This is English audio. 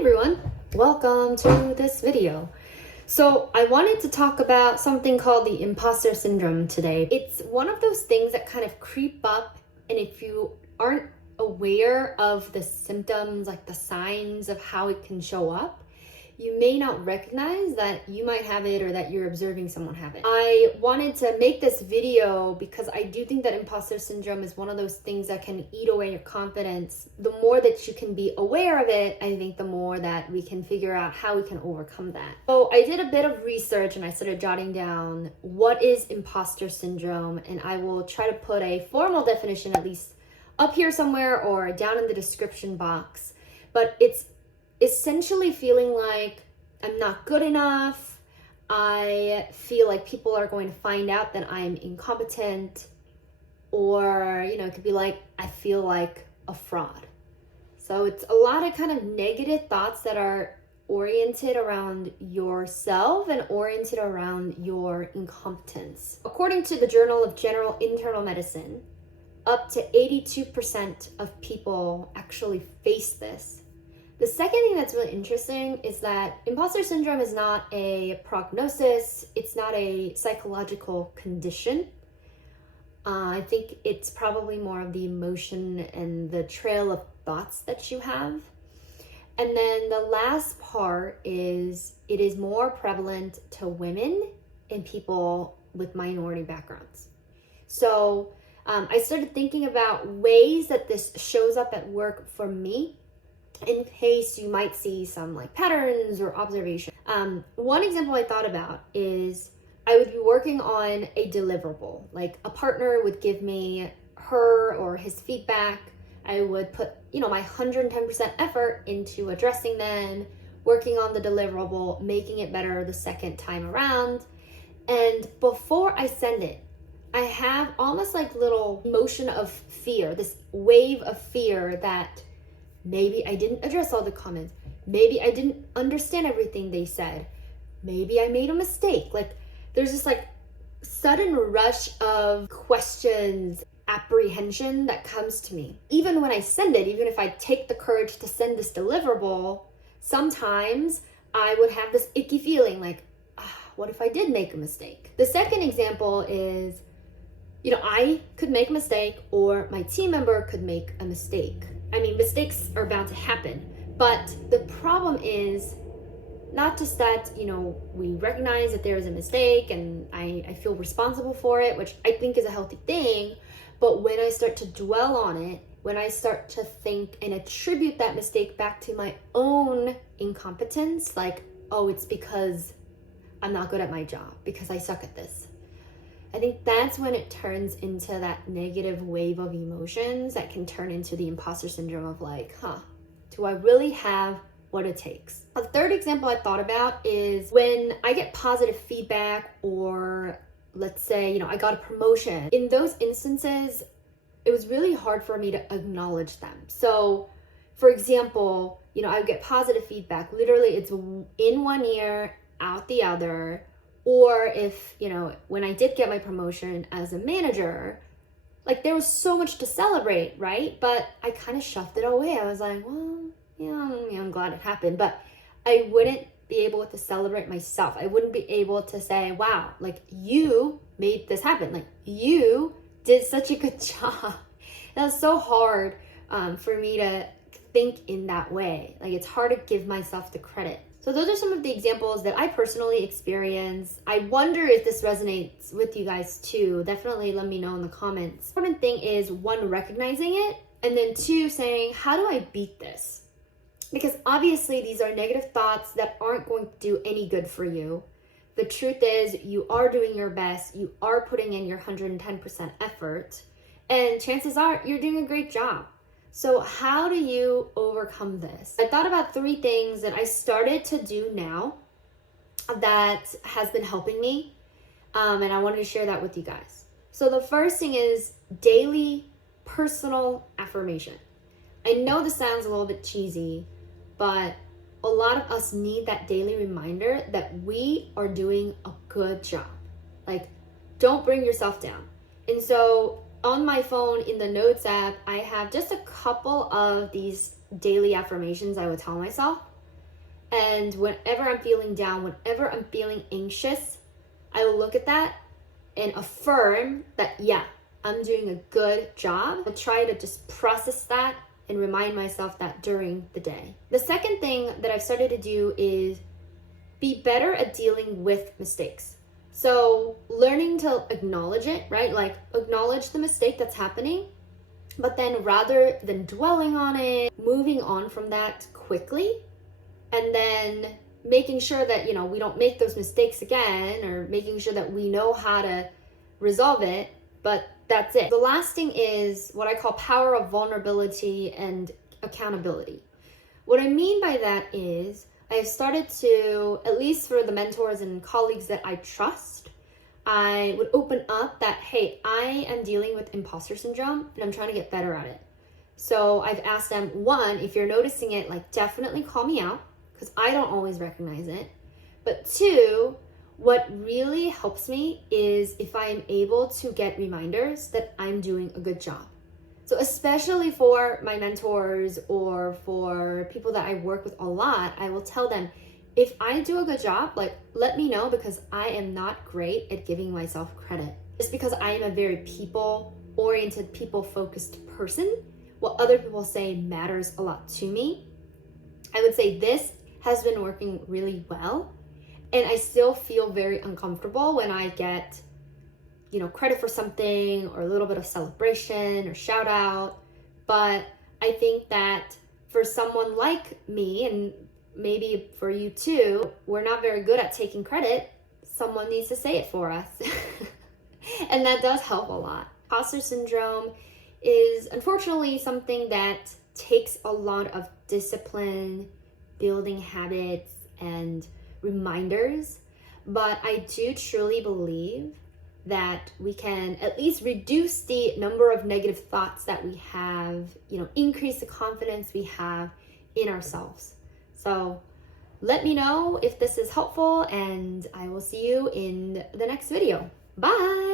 everyone, welcome to this video. So I wanted to talk about something called the imposter syndrome today. It's one of those things that kind of creep up, and if you aren't aware of the symptoms, like the signs of how it can show up, you may not recognize that you might have it or that you're observing someone have it. I wanted to make this video because I do think that imposter syndrome is one of those things that can eat away your confidence. The more that you can be aware of it, I think the more that we can figure out how we can overcome that. So I did a bit of research and I started jotting down what is imposter syndrome, and I will try to put a formal definition at least up here somewhere or down in the description box. But it's essentially feeling like I'm not good enough. I feel like people are going to find out that I'm incompetent, or, it could be like, I feel like a fraud. So it's a lot of kind of negative thoughts that are oriented around yourself and oriented around your incompetence. According to the Journal of General Internal Medicine, up to 82% of people actually face this. The second thing that's really interesting is that imposter syndrome is not a prognosis. It's not a psychological condition. I think it's probably more of the emotion and the trail of thoughts that you have. And then the last part is it is more prevalent to women and people with minority backgrounds. So I started thinking about ways that this shows up at work for me, in case you might see some like patterns or observation. One example I thought about is I would be working on a deliverable. Like a partner would give me her or his feedback. I would put, my 110% effort into addressing them, working on the deliverable, making it better the second time around. And before I send it, I have almost like little emotion of fear, this wave of fear that maybe I didn't address all the comments. Maybe I didn't understand everything they said. Maybe I made a mistake. Like there's this like sudden rush of questions, apprehension that comes to me. Even when I send it, even if I take the courage to send this deliverable, sometimes I would have this icky feeling like, what if I did make a mistake? The second example is, I could make a mistake or my team member could make a mistake. I mean, mistakes are bound to happen, but the problem is not just that, we recognize that there is a mistake and I feel responsible for it, which I think is a healthy thing, but when I start to dwell on it, when I start to think and attribute that mistake back to my own incompetence, like, oh, it's because I'm not good at my job, because I suck at this. I think that's when it turns into that negative wave of emotions that can turn into the imposter syndrome of like, do I really have what it takes? A third example I thought about is when I get positive feedback, or let's say, I got a promotion. In those instances, it was really hard for me to acknowledge them. So for example, I would get positive feedback. Literally it's in one ear, out the other. Or if, when I did get my promotion as a manager, like there was so much to celebrate, right? But I kind of shoved it away. I was like, well, I'm glad it happened. But I wouldn't be able to celebrate myself. I wouldn't be able to say, wow, like you made this happen. Like you did such a good job. That was so hard for me to think in that way. Like it's hard to give myself the credit. So those are some of the examples that I personally experience. I wonder if this resonates with you guys too. Definitely let me know in the comments. The important thing is, one, recognizing it, and then two, saying, how do I beat this? Because obviously these are negative thoughts that aren't going to do any good for you. The truth is you are doing your best. You are putting in your 110% effort, and chances are you're doing a great job. So how do you overcome this? I thought about 3 things that I started to do now that has been helping me, and I wanted to share that with you guys. So the first thing is daily personal affirmation. I know this sounds a little bit cheesy, but a lot of us need that daily reminder that we are doing a good job. Like, don't bring yourself down. And so on my phone in the notes app, I have just a couple of these daily affirmations I would tell myself. And whenever I'm feeling down, whenever I'm feeling anxious, I will look at that and affirm that, yeah, I'm doing a good job. I'll try to just process that and remind myself that during the day. The second thing that I've started to do is be better at dealing with mistakes. So learning to acknowledge it, right? Like acknowledge the mistake that's happening, but then rather than dwelling on it, moving on from that quickly, and then making sure that, we don't make those mistakes again, or making sure that we know how to resolve it, but that's it. The last thing is what I call power of vulnerability and accountability. What I mean by that is I have started to, at least for the mentors and colleagues that I trust, I would open up that, hey, I am dealing with imposter syndrome and I'm trying to get better at it. So I've asked them, one, if you're noticing it, like definitely call me out because I don't always recognize it. But two, what really helps me is if I am able to get reminders that I'm doing a good job. So especially for my mentors or for people that I work with a lot, I will tell them, if I do a good job, like let me know, because I am not great at giving myself credit. Just because I am a very people-oriented, people-focused person, what other people say matters a lot to me. I would say this has been working really well. And I still feel very uncomfortable when I get, credit for something or a little bit of celebration or shout out. But I think that for someone like me, and maybe for you too, we're not very good at taking credit. Someone needs to say it for us. And that does help a lot. Imposter syndrome is unfortunately something that takes a lot of discipline, building habits, and reminders, but I do truly believe that we can at least reduce the number of negative thoughts that we have, increase the confidence we have in ourselves. So let me know if this is helpful, and I will see you in the next video. Bye!